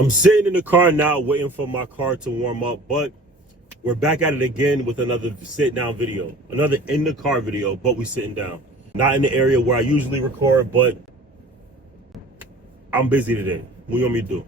I'm sitting in the car now waiting for my car to warm up, but we're back at it again with another sit down video, another in the car video, but we sitting down. Not in the area where I usually record, but I'm busy today. What you want me to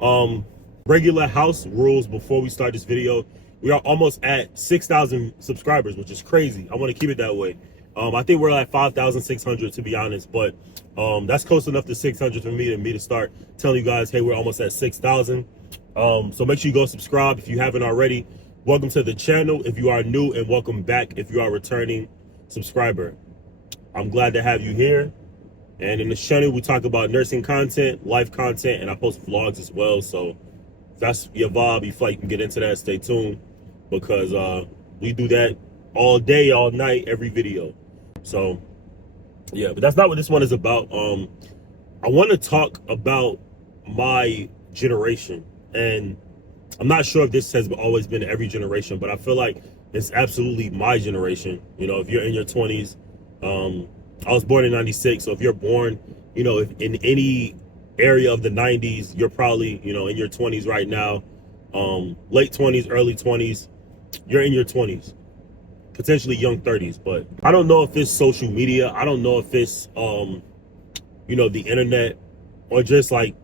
do? Regular house rules before we start this video. We are almost at 6,000 subscribers, which is crazy. I want to keep it that way. I think we're at 5,600 to be honest, but that's close enough to 600 for me to start telling you guys, hey, we're almost at 6,000. So make sure you go subscribe if you haven't already. Welcome to the channel if you are new, and welcome back if you are a returning subscriber. I'm glad to have you here. And in this channel, we talk about nursing content, life content, and I post vlogs as well. So if that's your vibe, you feel like you can get into that, stay tuned, because we do that all day, all night, every video. So yeah, but that's not what this one is about. I want to talk about my generation, and I'm not sure if this has always been every generation, but I feel like it's absolutely my generation. You know, if you're in your 20s, I was born in 96. So if you're born, you know, if in any area of the 90s, you're probably, you know, in your 20s right now, late 20s, early 20s, you're in your 20s, potentially young 30s. But I don't know if it's social media. I don't know if it's, you know, the internet, or just like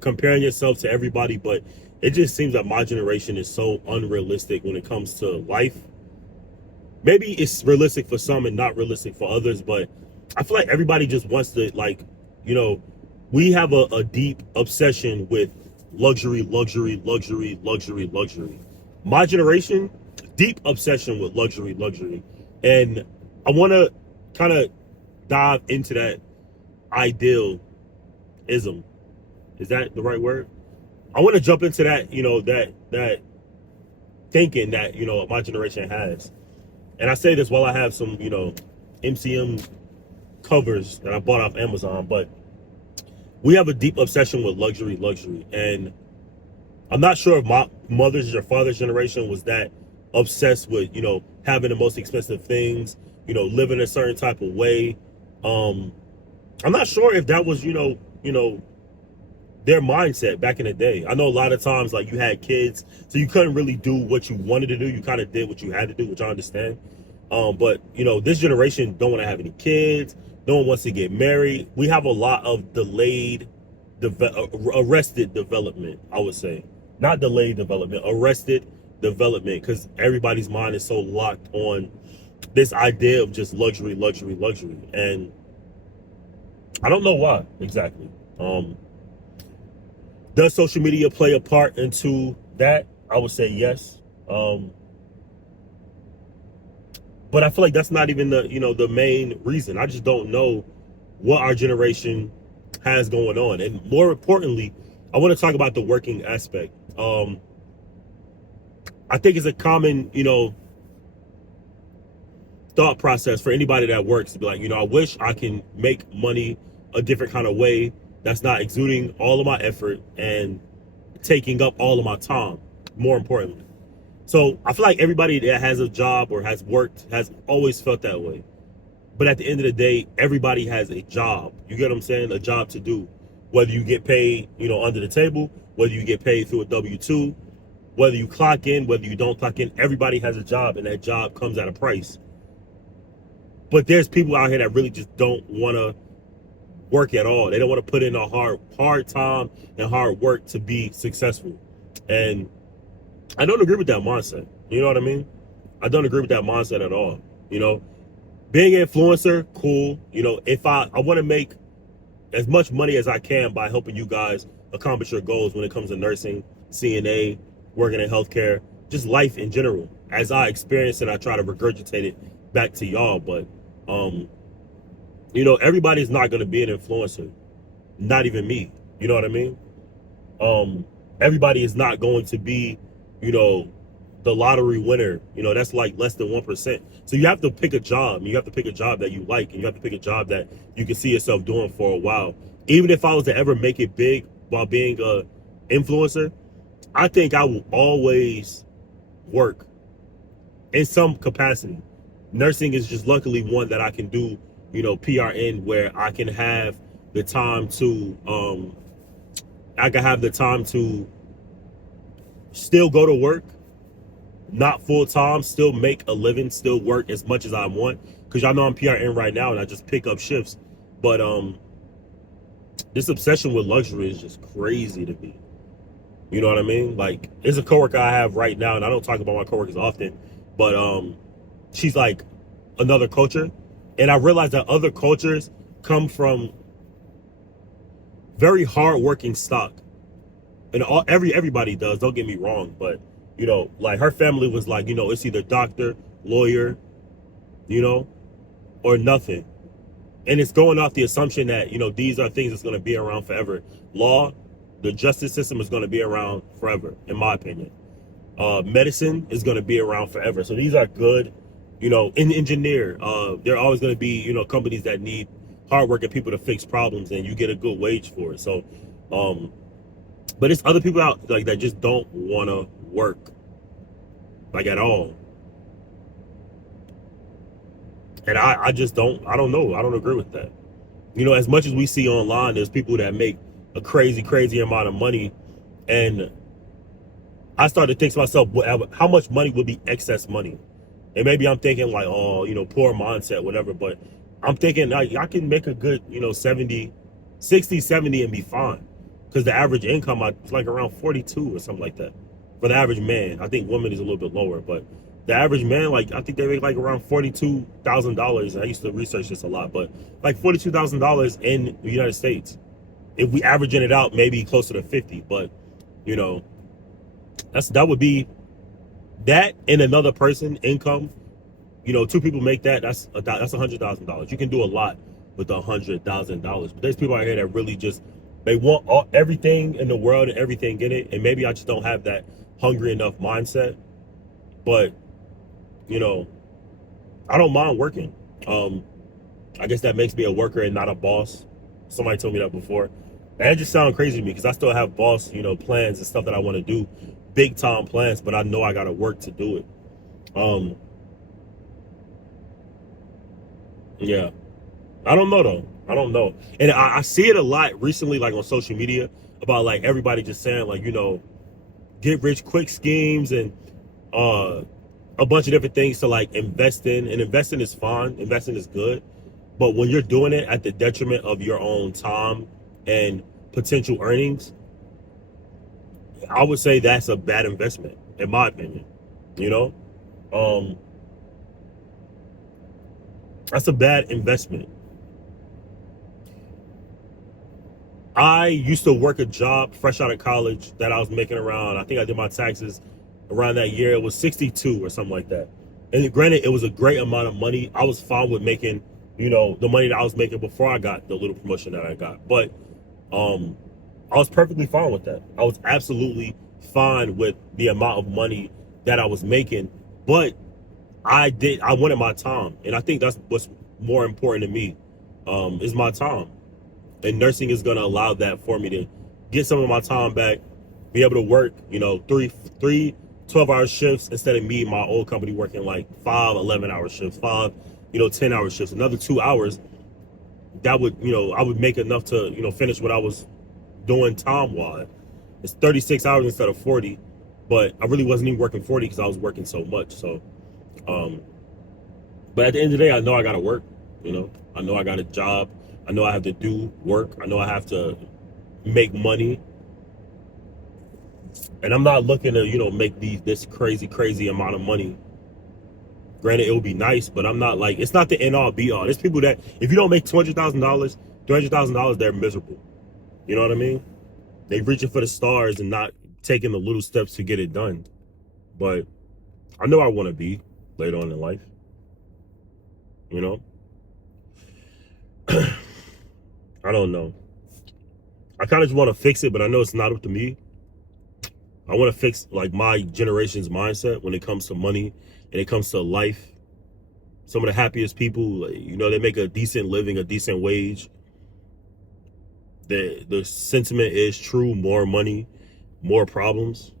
comparing yourself to everybody. But it just seems that my generation is so unrealistic when it comes to life. Maybe it's realistic for some and not realistic for others, but I feel like everybody just wants to, like, you know, we have a deep obsession with luxury. My generation, deep obsession with luxury. And I want to kind of dive into that idealism. Is that the right word? I want to jump into that, you know, that thinking that, you know, my generation has. And I say this while I have some, you know, MCM covers that I bought off Amazon, but we have a deep obsession with luxury. And I'm not sure if my mother's or father's generation was that obsessed with, you know, having the most expensive things, you know, living a certain type of way. I'm not sure if that was, you know, their mindset back in the day. I know a lot of times, like, you had kids, so you couldn't really do what you wanted to do. You kind of did what you had to do, which I understand. But, you know, this generation don't want to have any kids. No one wants to get married. We have a lot of arrested development, I would say. Not delayed development, arrested development, because everybody's mind is so locked on this idea of just luxury. And I don't know why exactly. Does social media play a part into that? I would say yes. But I feel like that's not even the, you know, the main reason. I just don't know what our generation has going on. And more importantly, I want to talk about the working aspect. I think it's a common, you know, thought process for anybody that works to be like, you know, I wish I can make money a different kind of way that's not exuding all of my effort and taking up all of my time, more importantly. So I feel like everybody that has a job or has worked has always felt that way. But at the end of the day, everybody has a job. You get what I'm saying? A job to do. Whether you get paid, you know, under the table, whether you get paid through a W-2, whether you clock in, whether you don't clock in, everybody has a job, and that job comes at a price. But there's people out here that really just don't want to work at all. They don't want to put in a hard time and hard work to be successful. And I don't agree with that mindset. You know what I mean? I don't agree with that mindset at all. You know, being an influencer, cool. You know, if I want to make as much money as I can by helping you guys accomplish your goals when it comes to nursing, CNA, working in healthcare, just life in general. As I experience it, I try to regurgitate it back to y'all. But you know, everybody's not going to be an influencer. Not even me. You know what I mean? Everybody is not going to be, you know, the lottery winner. You know, that's like less than 1%. So you have to pick a job. You have to pick a job that you like, and you have to pick a job that you can see yourself doing for a while. Even if I was to ever make it big while being a influencer, I think I will always work in some capacity. Nursing is just luckily one that I can do, you know, PRN, where I can have the time to I can have the time to still go to work, not full time, still make a living, still work as much as I want. Because y'all know I'm PRN right now and I just pick up shifts. But this obsession with luxury is just crazy to me. You know what I mean? Like, there's a coworker I have right now, and I don't talk about my coworkers often, but she's like another culture. And I realized that other cultures come from very hardworking stock. And everybody does, don't get me wrong, but you know, like her family was like, you know, it's either doctor, lawyer, you know, or nothing. And it's going off the assumption that, you know, these are things that's going to be around forever. Law, the justice system is going to be around forever, in my opinion. Medicine is going to be around forever. So these are good, you know, engineer. There are always going to be, you know, companies that need hardworking people to fix problems, and you get a good wage for it. So, but it's other people out like that just don't want to work, like, at all. And I just don't know. I don't agree with that. You know, as much as we see online, there's people that make a crazy amount of money. And I started to think to myself, how much money would be excess money? And maybe I'm thinking like, oh, you know, poor mindset, whatever. But I'm thinking I can make a good, you know, 60, 70 and be fine. Because the average income is like around 42 or something like that. For the average man. I think women is a little bit lower, but the average man, like, I think they make like around $42,000. I used to research this a lot, but like $42,000 in the United States. If we averaging it out, maybe closer to 50. But, you know, that would be that and another person income. You know, two people make that. That's $100,000. You can do a lot with $100,000. But there's people out here that really just, they want everything in the world and everything in it. And maybe I just don't have that hungry enough mindset. But, you know, I don't mind working. I guess that makes me a worker and not a boss. Somebody told me that before. And it just sounds crazy to me because I still have boss, you know, plans and stuff that I want to do. Big time plans, but I know I got to work to do it. Yeah. I don't know, though. I don't know. And I see it a lot recently, like on social media, about like everybody just saying like, you know, get rich quick schemes and a bunch of different things to like invest in. And investing is fine. Investing is good. But when you're doing it at the detriment of your own time and potential earnings, I would say that's a bad investment, in my opinion. You know? That's a bad investment. I used to work a job fresh out of college that I was making around, I think I did my taxes around that year. It was 62 or something like that. And granted, it was a great amount of money. I was fine with making, you know, the money that I was making before I got the little promotion that I got. But I was perfectly fine with that. I was absolutely fine with the amount of money that I was making. But I wanted my time. And I think that's what's more important to me, is my time. And nursing is going to allow that for me to get some of my time back, be able to work, you know, three 12-hour shifts instead of me, my old company, working like 5 11-hour shifts, 5, you know, 10-hour shifts, another 2 hours. That would, you know, I would make enough to, you know, finish what I was doing time-wise. It's 36 hours instead of 40, but I really wasn't even working 40 because I was working so much. So, but at the end of the day, I know I got to work, you know, I know I got a job. I know I have to do work. I know I have to make money. And I'm not looking to, you know, make this crazy amount of money. Granted, it would be nice, but I'm not like, it's not the end all be all. There's people that, if you don't make $200,000, $300,000, they're miserable. You know what I mean? They reaching for the stars and not taking the little steps to get it done. But I know I want to be later on in life. You know? I don't know. I kind of just want to fix it, but I know it's not up to me. I want to fix like my generation's mindset when it comes to money and it comes to life. Some of the happiest people, you know, they make a decent living, a decent wage. The sentiment is true: more money, more problems.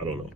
I don't know.